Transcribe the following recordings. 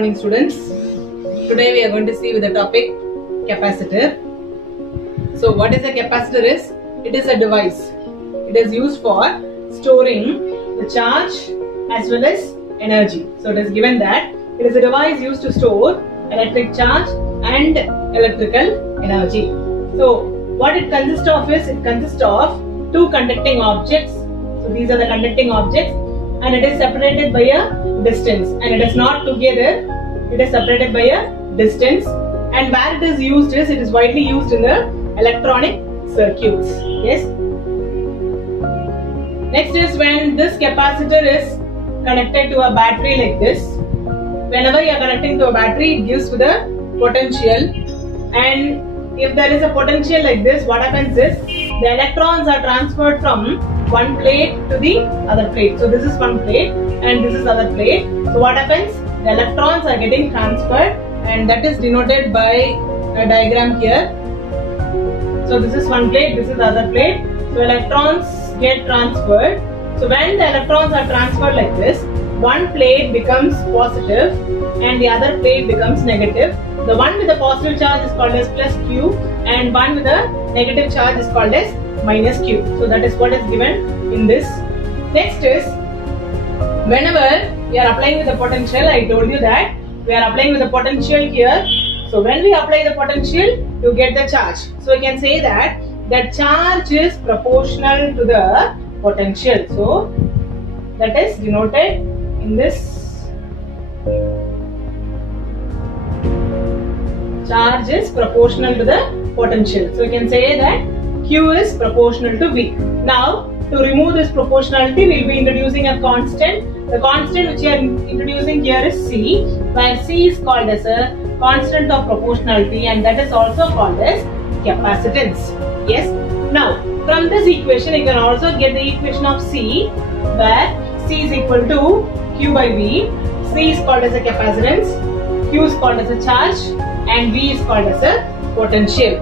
morning students. Today we are going to see with the topic capacitor. So what is a capacitor is? It is a device. It is used for storing the charge as well as energy. So it is given that it is a device used to store electric charge and electrical energy. So what it consists of is, it consists of two conducting objects. So these are the conducting objects, and it is separated by a distance, and it is not together, it is separated by a distance. And where it is used is, it is widely used in the electronic circuits. Yes. Next is when this capacitor is connected to a battery like this. Whenever you are connecting to a battery, it gives with a potential, and if there is a potential like this, what happens is the electrons are transferred from one plate to the other plate. So this is one plate and this is other plate. So what happens? The electrons are getting transferred, and that is denoted by a diagram here. So this is one plate, this is the other plate. So electrons get transferred. So when the electrons are transferred like this, one plate becomes positive and the other plate becomes negative. The one with the positive charge is called as plus Q, and one with the negative charge is called as minus Q. So that is what is given in this. Next is, whenever we are applying with the potential, I told you that we are applying with the potential here. So when we apply the potential, you get the charge. So we can say that the charge is proportional to the potential. So that is denoted in this. Charge is proportional to the potential. So we can say that Q is proportional to V. Now, to remove this proportionality, we will be introducing a constant. The constant which we are introducing here is C, where C is called as a constant of proportionality, and that is also called as capacitance. Yes. Now, from this equation, you can also get the equation of C, where C is equal to Q by V. C is called as a capacitance, Q is called as a charge, and V is called as a potential.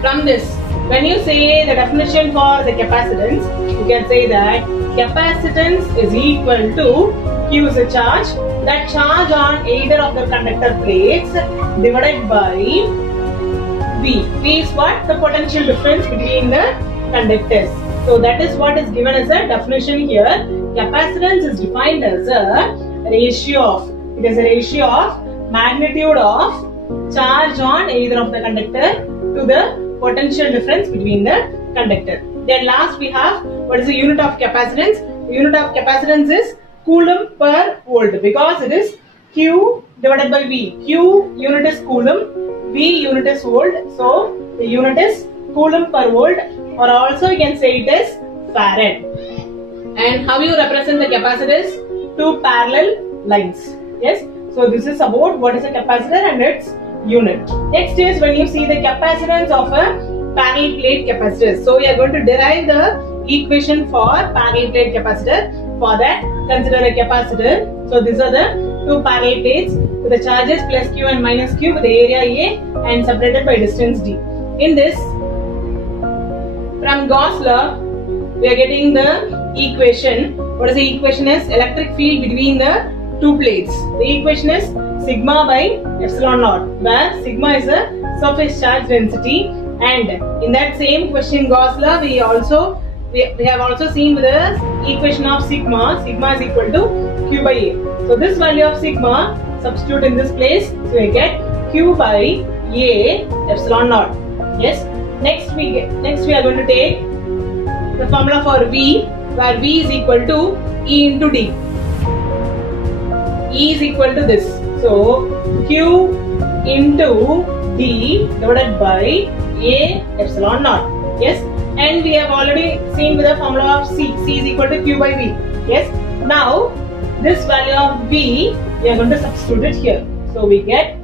From this, when you say the definition for the capacitance, you can say that capacitance is equal to Q is a charge, that charge on either of the conductor plates divided by V. V is what? The potential difference between the conductors. So that is what is given as a definition here. Capacitance is defined as a ratio of, it is a ratio of magnitude of charge on either of the conductor to the potential difference between the conductor. Then last we have, what is the unit of capacitance? The unit of capacitance is coulomb per volt, because it is Q divided by V. Q unit is coulomb, V unit is volt. So the unit is coulomb per volt, or also you can say it is farad. And how you represent the capacitors? Two parallel lines. Yes. So this is about what is a capacitor and its unit. Next is when you see the capacitance of a parallel plate capacitor. So we are going to derive the equation for parallel plate capacitor. For that, consider a capacitor. So these are the two parallel plates with the charges plus Q and minus Q with the area A and separated by distance D. In this, from Gauss law, we are getting the equation. What is the equation is? Electric field between the two plates. The equation is sigma by epsilon naught, where sigma is a surface charge density, and in that same question Gauss law we have also seen with the equation of sigma. Sigma is equal to Q by A. So this value of sigma substitute in this place, so we get Q by A epsilon naught. Yes. Next we are going to take the formula for V, where V is equal to E into D. E is equal to this. So Q into D divided by A epsilon naught. Yes. And we have already seen with the formula of C. C is equal to Q by V. Yes. Now this value of V, we are going to substitute it here. So we get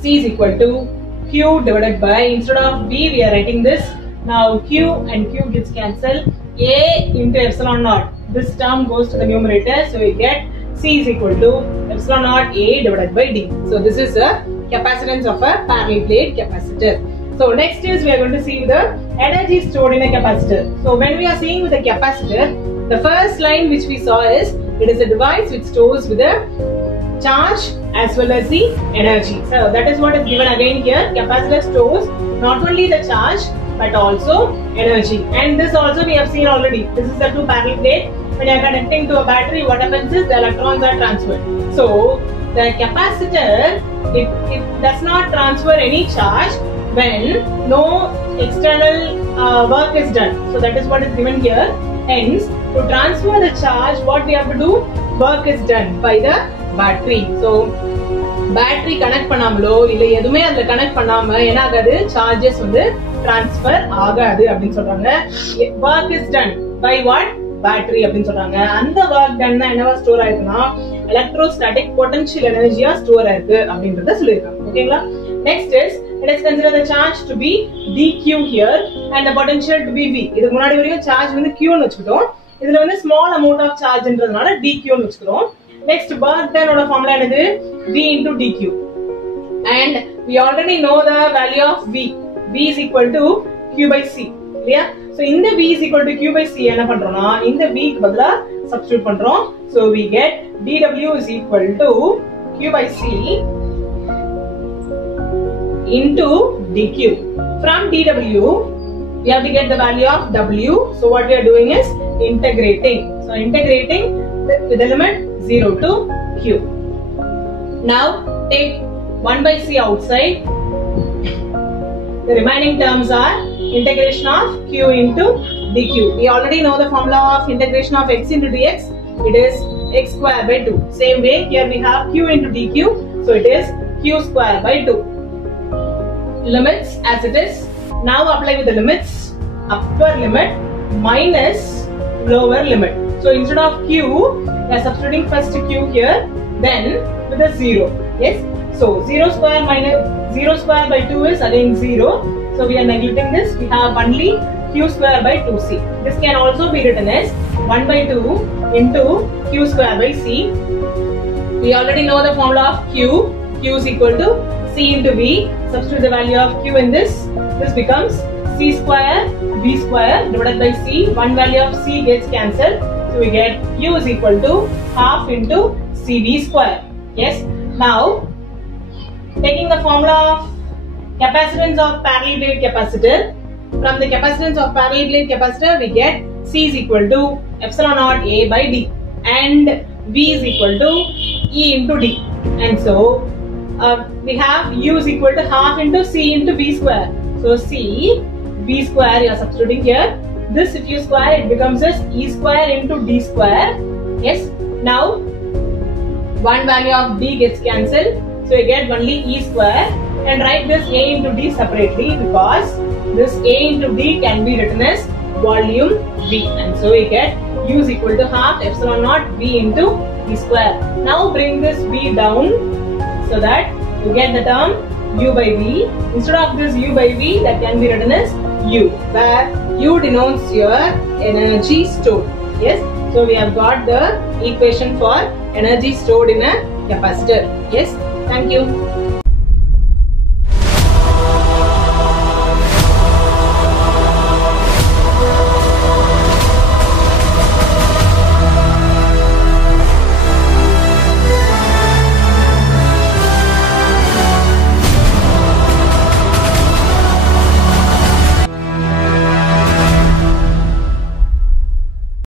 C is equal to Q divided by, instead of V we are writing this. Now Q and Q gets cancelled. A into epsilon naught. This term goes to the numerator, so we get C is equal to epsilon naught A divided by D. So this is the capacitance of a parallel plate capacitor. So next is we are going to see the energy stored in a capacitor. So when we are seeing with a capacitor, the first line which we saw is, it is a device which stores with a charge as well as the energy. So that is what is given again here. Capacitor stores not only the charge but also energy. And this also we have seen already. This is the two parallel plate. When you are connecting to a battery, what happens is the electrons are transferred. So the capacitor, it does not transfer any charge when no external work is done. So that is what is given here. Hence, to transfer the charge, what we have to do? Work is done by the battery. So battery connect பண்ணாமலோ இல்ல எதுமே அதுல connect பண்ணாம என்ன ஆகாது, charges வந்து transfer ஆகாது அப்படினு சொல்றாங்க. work is done by what? battery அப்படினு சொல்றாங்க. அந்த work done தான் என்னவா ஸ்டோர் ஆயிருக்குனா electrostatic potential energy-ஆ ஸ்டோர் ஆயிருக்கு அப்படின்றத சொல்லிருக்காங்க. ஓகேங்களா? Next is, let us consider the charge to be dq here and the potential to be v. இதுக்கு முன்னாடி வரையும் சார்ஜ் வந்து q னு வெச்சுக்கிட்டோம். இதுல வந்து small amount of chargeன்றதுனால dq னு வெச்சுக்கிறோம். Next, work done ஓட ஃபார்முலா என்னது? v into dq. And we already know the value of v. v is equal to q by c. இல்லையா? So இந்த v is equal to q by c என்ன பண்றோம்னா இந்த v க்கு பதிலா substitute பண்றோம். So we get dw is equal to q by c into dq. From dw we have to get the value of w. So what we are doing is integrating. So integrating with the limit 0 to q. Now take 1 by c outside. The remaining terms are integration of q into dq. We already know the formula of integration of x into dx. It is x square by 2. Same way here we have q into dq. So it is q square by 2. Limits as it is. Now apply with the limits. Upper limit minus lower limit. So instead of q, we are substituting first q here, then with a 0. Yes. So 0 square minus 0 square by 2 is again 0. So we are neglecting this. We have only q square by 2c. This can also be written as 1 by 2 into q square by c. We already know the formula of q. Q is equal to c into v. Substitute the value of q in this. This becomes c square v square divided by c. One value of c gets cancelled. So we get q is equal to half into cv square. Yes. Now taking the formula of capacitance of parallel plate capacitor. From the capacitance of parallel plate capacitor we get c is equal to epsilon naught a by d and v is equal to e into d. And so we have u is equal to half into c into v square. So c v square you are substituting here. This if you square it becomes as e square into d square. Yes. Now one value of d gets cancelled. So you get only e square and write this a into d separately because this a into d can be written as volume v. And so we get u is equal to half epsilon naught v into d square. Now bring this v down so that you get the term u by v. Instead of this u by v, that can be written as u, where u denotes your energy stored. Yes. So we have got the equation for energy stored in a capacitor. Yes. Thank you.